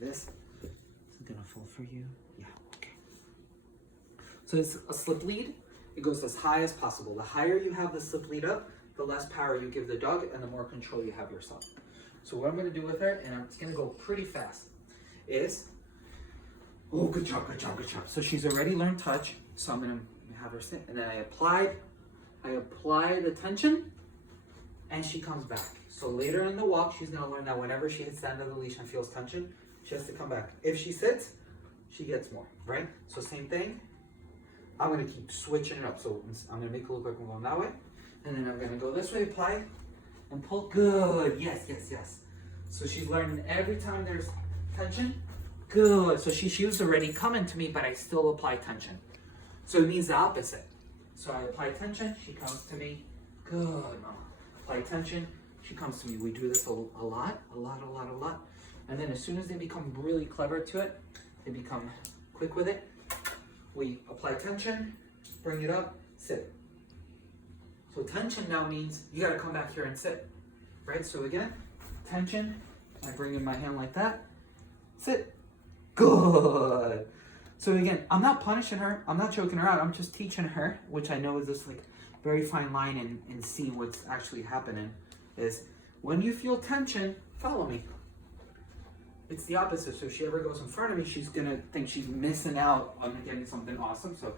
this. Is it gonna fall for you? Yeah, okay. So it's a slip lead. It goes as high as possible. The higher you have the slip lead up, the less power you give the dog and the more control you have yourself. So what I'm gonna do with her, and it's gonna go pretty fast, is, oh, good job, good job, good job. So she's already learned touch, so I'm gonna have her sit, and then I apply the tension, and she comes back. So later in the walk, she's gonna learn that whenever she hits the end of the leash and feels tension, she has to come back. If she sits, she gets more, right? So same thing. I'm gonna keep switching it up. So I'm gonna make it look like I'm going that way, and then I'm gonna go this way, apply, and pull. Good, yes, yes, yes. So she's learning every time there's tension. Good, so she was already coming to me, but I still apply tension. So it means the opposite. So I apply tension, she comes to me. Good, mama. Apply tension, she comes to me. We do this a lot. And then as soon as they become really clever to it, they become quick with it, we apply tension, bring it up, sit. So tension now means you gotta come back here and sit, right? So again, tension, I bring in my hand like that, sit, good. So again, I'm not punishing her, I'm not choking her out, I'm just teaching her, which I know is this like very fine line in seeing what's actually happening, is when you feel tension, follow me. It's the opposite. So if she ever goes in front of me, she's gonna think she's missing out on getting something awesome. So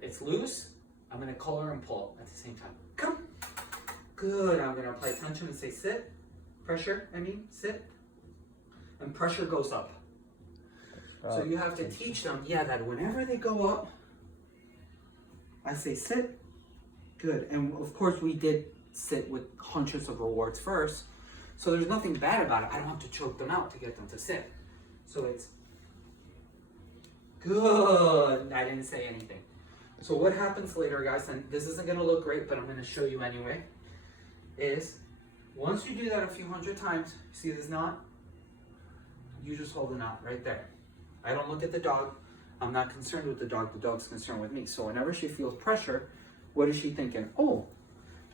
it's loose. I'm gonna call her and pull at the same time. Come. Good. I'm gonna apply tension and say sit. Pressure, sit. And pressure goes up. So you have to teach them, that whenever they go up, I say sit. Good. And of course we did sit with hundreds of rewards first. So there's nothing bad about it. I don't have to choke them out to get them to sit. So it's good. I didn't say anything. So what happens later, guys, and this isn't gonna look great, but I'm gonna show you anyway, is once you do that a few hundred times, see this knot? You just hold the knot right there. I don't look at the dog. I'm not concerned with the dog. The dog's concerned with me. So whenever she feels pressure, what is she thinking? Oh,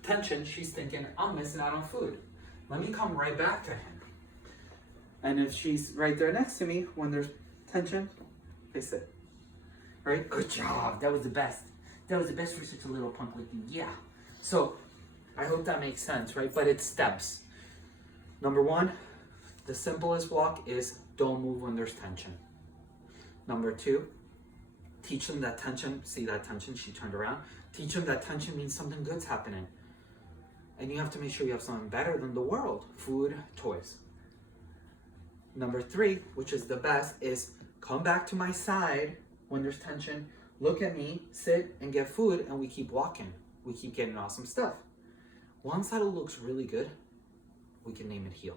tension. She's thinking, I'm missing out on food. Let me come right back to him. And if she's right there next to me, when there's tension, they sit. Right? Good job. That was the best. That was the best for such a little punk like you. Yeah. So I hope that makes sense, right? But it's steps. Number one, the simplest walk is don't move when there's tension. Number two, teach them that tension. See that tension? She turned around. Teach them that tension means something good's happening. And you have to make sure you have something better than the world. Food, toys. Number three, which is the best, is come back to my side when there's tension, look at me, sit, and get food, and we keep walking. We keep getting awesome stuff. Once that looks really good, we can name it heel.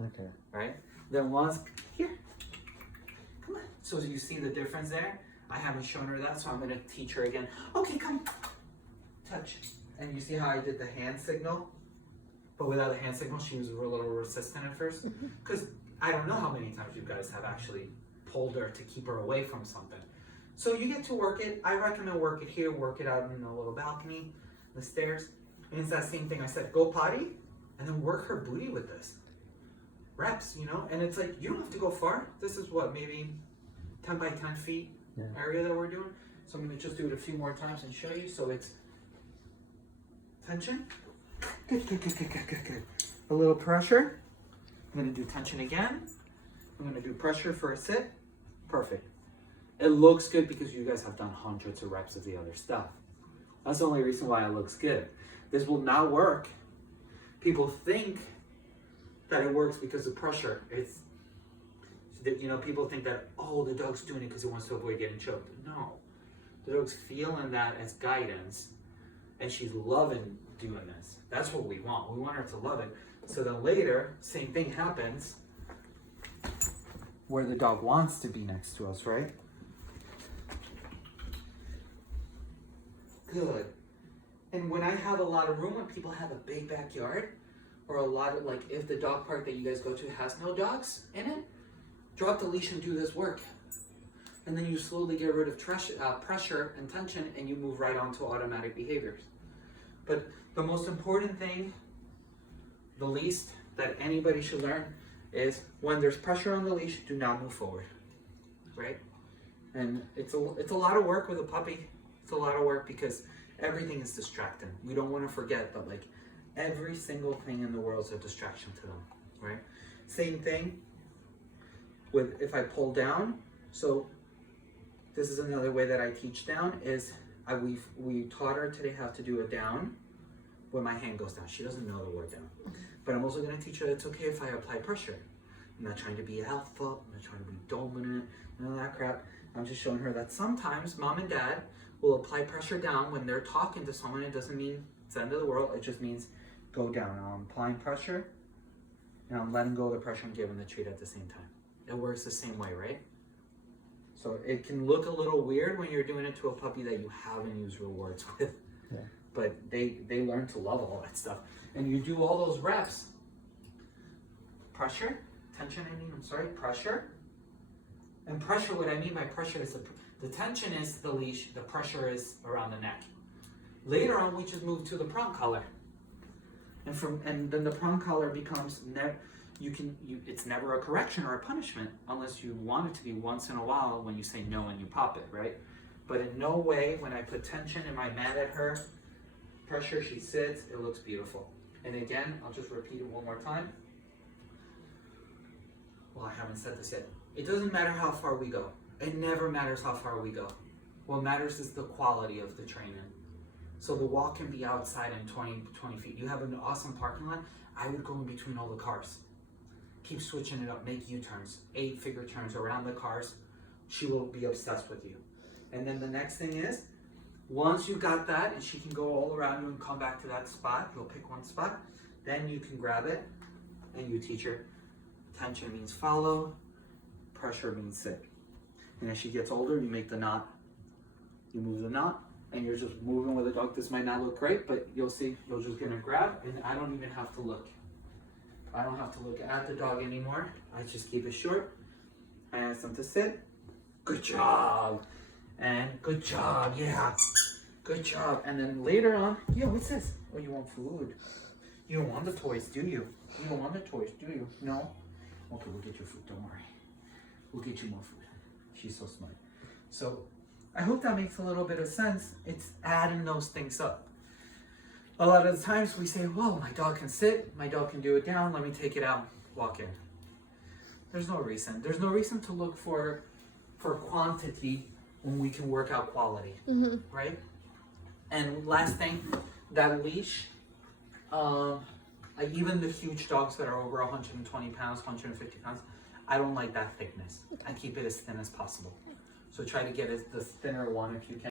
Okay. Right? Then once, here, come on. So you see the difference there? I haven't shown her that, so I'm gonna teach her again. Okay, come, touch. And you see how I did the hand signal? But without the hand signal, she was a little resistant at first. Because I don't know how many times you guys have actually pulled her to keep her away from something. So you get to work it. I recommend work it here, work it out in the little balcony, the stairs. And it's that same thing I said, go potty, and then work her booty with this. Reps, you know? And it's like, you don't have to go far. This is what, maybe 10 by 10 feet area that we're doing. So I'm gonna just do it a few more times and show you. So it's tension. Good, good, good, good, good, good, good. A little pressure. I'm gonna do tension again. I'm gonna do pressure for a sit. Perfect. It looks good because you guys have done hundreds of reps of the other stuff. That's the only reason why it looks good. This will not work. People think that it works because of pressure. It's, you know, people think that, oh, the dog's doing it because it wants to avoid getting choked. No, the dog's feeling that as guidance, and she's loving doing this. That's what we want. We want her to love it. So then later, same thing happens where the dog wants to be next to us, right? Good. And when I have a lot of room, when people have a big backyard, or a lot of, like, if the dog park that you guys go to has no dogs in it, drop the leash and do this work. And then you slowly get rid of pressure and tension, and you move right on to automatic behaviors. But the most important thing, the least, that anybody should learn is when there's pressure on the leash, do not move forward, right? And it's a lot of work with a puppy. It's a lot of work because everything is distracting. We don't want to forget that like every single thing in the world is a distraction to them, right? Same thing with if I pull down. So this is another way that I teach down is we taught her today how to do a down when my hand goes down. She doesn't know the word down. But I'm also going to teach her it's okay if I apply pressure. I'm not trying to be alpha, I'm not trying to be dominant, none of that crap. I'm just showing her that sometimes mom and dad will apply pressure down when they're talking to someone. It doesn't mean it's the end of the world, it just means go down. Now I'm applying pressure and I'm letting go of the pressure and giving the treat at the same time. It works the same way, right? So it can look a little weird when you're doing it to a puppy that you haven't used rewards with. Yeah. But they learn to love all that stuff. And you do all those reps. Pressure, tension, pressure. And pressure, what I mean by pressure is the tension is the leash, the pressure is around the neck. Later on, we just move to the prong collar. And then the prong collar becomes, it's never a correction or a punishment unless you want it to be once in a while when you say no and you pop it, right? But in no way, when I put tension, am I mad at her? Pressure, she sits, it looks beautiful. And again, I'll just repeat it one more time. Well, I haven't said this yet. It doesn't matter how far we go. It never matters how far we go. What matters is the quality of the training. So the walk can be outside in 20 feet. You have an awesome parking lot. I would go in between all the cars. Keep switching it up, make U-turns, 8-figure turns around the cars. She will be obsessed with you. And then the next thing is, once you got that and she can go all around you and come back to that spot, you'll pick one spot, then you can grab it and you teach her. Tension means follow, pressure means sit. And as she gets older, you make the knot. You move the knot and you're just moving with the dog. This might not look great, but you'll see, you're just gonna grab and I don't even have to look. I don't have to look at the dog anymore. I just keep it short. I ask them to sit. Good job. And good job, yeah. Good job. And then later on, yeah, what's this? Oh, you want food? You don't want the toys, do you? You don't want the toys, do you? No? Okay, we'll get your food, don't worry. We'll get you more food. She's so smart. So I hope that makes a little bit of sense. It's adding those things up. A lot of the times we say, whoa, my dog can sit, my dog can do it down, let me take it out, walk in. There's no reason. There's no reason to look for quantity when we can work out quality, right? And last thing, that leash, even the huge dogs that are over 120 pounds, 150 pounds, I don't like that thickness. I keep it as thin as possible. So try to get the thinner one if you can.